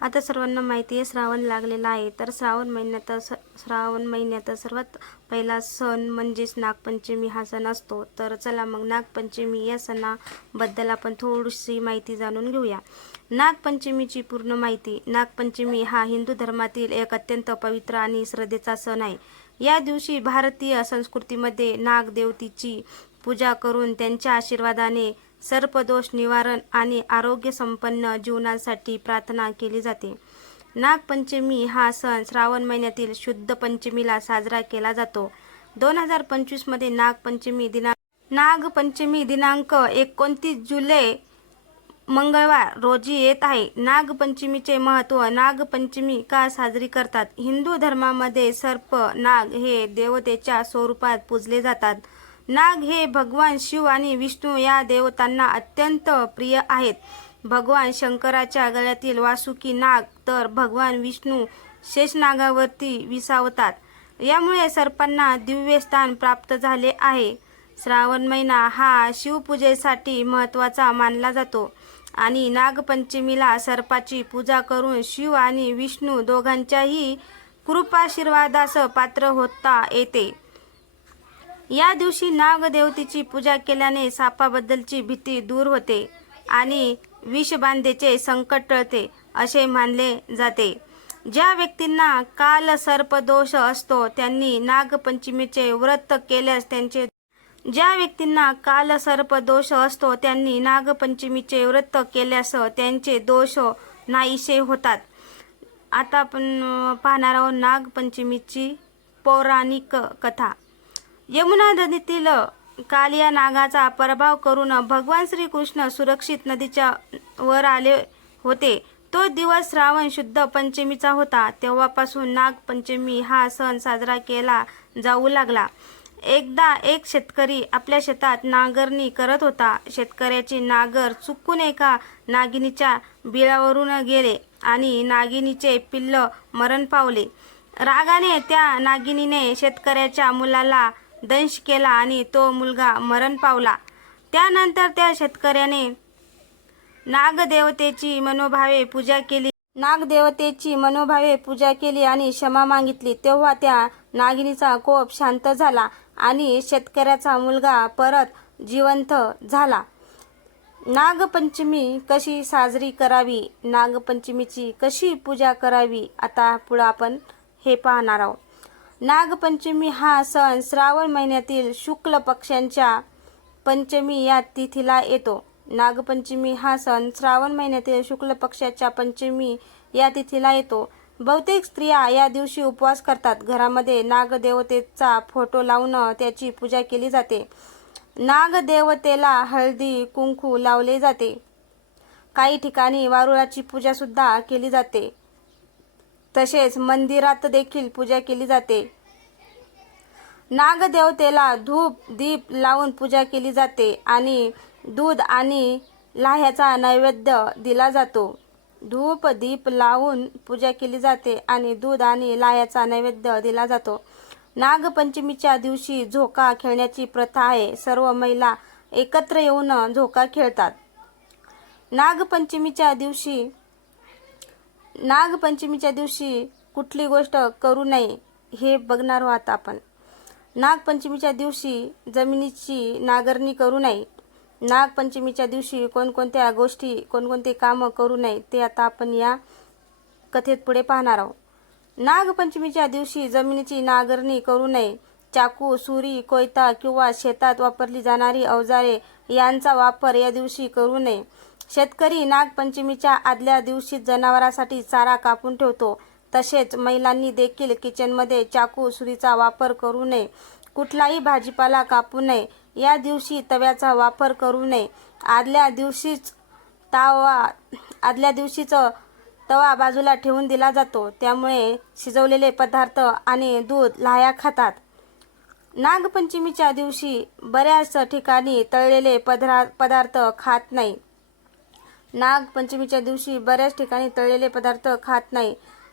आता सर्वांना माहिती आहे श्रावण लागलेला आहे. तर श्रावण महिन्यात स श्रावण महिन्यात सर्वात पहिला सण म्हणजेच नागपंचमी हा सण असतो. तर चला मग नागपंचमी या सणाबद्दल आपण थोडीशी माहिती जाणून घेऊया. नागपंचमीची पूर्ण माहिती. नागपंचमी हा हिंदू धर्मातील एक अत्यंत पवित्र आणि श्रद्धेचा सण आहे. या दिवशी भारतीय संस्कृतीमध्ये नागदेवतेची पूजा करून त्यांच्या आशीर्वादाने सर्पदोष निवारण आणि आरोग्यसंपन्न जीवनासाठी प्रार्थना केली जाते. नागपंचमी हा सण श्रावण महिन्यातील शुद्ध पंचमीला साजरा केला जातो. दोन हजार पंचवीसमध्ये नागपंचमी दिनांक नागपंचमी दिनांक एकोणतीस जुलै मंगळवार रोजी येत आहे. नागपंचमीचे महत्त्व नागपंचमी का साजरी करतात? हिंदू धर्मामध्ये सर्प नाग हे देवतेच्या स्वरूपात पूजले जातात. नाग हे भगवान शिव आणि विष्णू या देवतांना अत्यंत प्रिय आहेत. भगवान शंकराच्या गळ्यातील वासुकी नाग तर भगवान विष्णू शेषनागावरती विसावतात. यामुळे सर्पांना दिव्य स्थान प्राप्त झाले आहे. श्रावण महिना हा शिवपूजेसाठी महत्त्वाचा मानला जातो आणि नागपंचमीला सर्पाची पूजा करून शिव आणि विष्णू दोघांच्याही कृपाशीर्वादास पात्र होता येते. या दिवशी नागदेवतेची पूजा केल्याने सापाबद्दलची भीती दूर होते आणि विषबांधेचे संकट टळते असे मानले जाते. ज्या व्यक्तींना काल सर्पदोष असतो त्यांनी नागपंचमीचे व्रत केल्यास त्यांचे ज्या व्यक्तींना काल सर्पदोष असतो त्यांनी नागपंचमीचे व्रत केल्यास त्यांचे दोष नाहीसे होतात. आता आपण पाहणार आहोत नागपंचमीची पौराणिक कथा. यमुना नदीतील कालिया नागाचा पराभव करून भगवान श्रीकृष्ण सुरक्षित नदीच्या वर आले होते. तो दिवस श्रावण शुद्ध पंचमीचा होता. तेव्हापासून नागपंचमी हा सण साजरा केला जाऊ लागला. एकदा एक शेतकरी आपल्या शेतात नांगरणी करत होता. शेतकऱ्याचे नागर चुकून एका नागिनीच्या बिळावरून गेले आणि नागिनीचे पिल्ल मरण पावले. रागाने त्या नागिनीने शेतकऱ्याच्या मुलाला दंश केला आणि तो मुलगा मरण पावला. त्यानंतर त्या शेतकऱ्याने नागदेवतेची मनोभावे पूजा केली. नागदेवतेची मनोभावे पूजा केली आणि क्षमा मागितली. तेव्हा त्या नागिनीचा कोप शांत झाला आणि शेतकऱ्याचा मुलगा परत जिवंत झाला. नागपंचमी कशी साजरी करावी? नागपंचमीची कशी पूजा करावी? आता पुढं आपण हे पाहणार आहोत. नागपंचमी हा सण श्रावण महिन्यातील शुक्ल पक्षांच्या पंचमी या तिथीला येतो. नागपंचमी हा सण श्रावण महिन्यातील शुक्ल पक्षाच्या पंचमी या तिथीला येतो. बहुतेक स्त्रिया या दिवशी उपवास करतात. घरामध्ये नागदेवतेचा फोटो लावून त्याची पूजा केली जाते. नागदेवतेला हळदी कुंकू लावले जाते. काही ठिकाणी वारुळाची पूजासुद्धा केली जाते. तसेच मंदिरात देखील पूजा केली जाते. नागदेवतेला धूप दीप लावून पूजा केली जाते आणि दूध आणि लाह्याचा नैवेद्य दिला जातो. धूप दीप लावून पूजा केली जाते आणि दूध आणि लाह्याचा नैवेद्य दिला जातो. नागपंचमीच्या दिवशी झोका खेळण्याची प्रथा आहे. सर्व महिला एकत्र येऊन झोका खेळतात. नागपंचमीच्या दिवशी नागपंचमीच्या दिवशी कुठली गोष्ट करू नये हे बघणार आहोत आपण. नागपंचमीच्या दिवशी जमिनीची नांगरणी करू नये. नागपंचमीच्या दिवशी कोणकोणत्या गोष्टी कोणकोणते कामं करू नये ते आता आपण या कथेत पुढे पाहणार आहोत. नागपंचमीच्या दिवशी जमिनीची नांगरणी करू नये. चाकू सुरी कोयता किंवा शेतात वापरली जाणारी अवजारे यांचा वापर या दिवशी करू नये. शेतकरी नागपंचमीच्या आदल्या दिवशी जनावरांसाठी चारा कापून ठेवतो. तसेच महिलांनी देखील किचनमध्ये चाकू सुरीचा वापर करू नये. कुठलाही भाजीपाला कापू नये. या दिवशी तव्याचा वापर करू नये. आदल्या दिवशीच तावा आदल्या दिवशीच तवा बाजूला ठेवून दिला जातो. त्यामुळे शिजवलेले पदार्थ आणि दूध लाह्या खातात. नागपंचमीच्या दिवशी बऱ्याच ठिकाणी तळलेले पदरा पदार्थ खात नाही. नागपंचमीच्या दिवशी बऱ्याच ठिकाणी तळलेले पदार्थ खात नाही.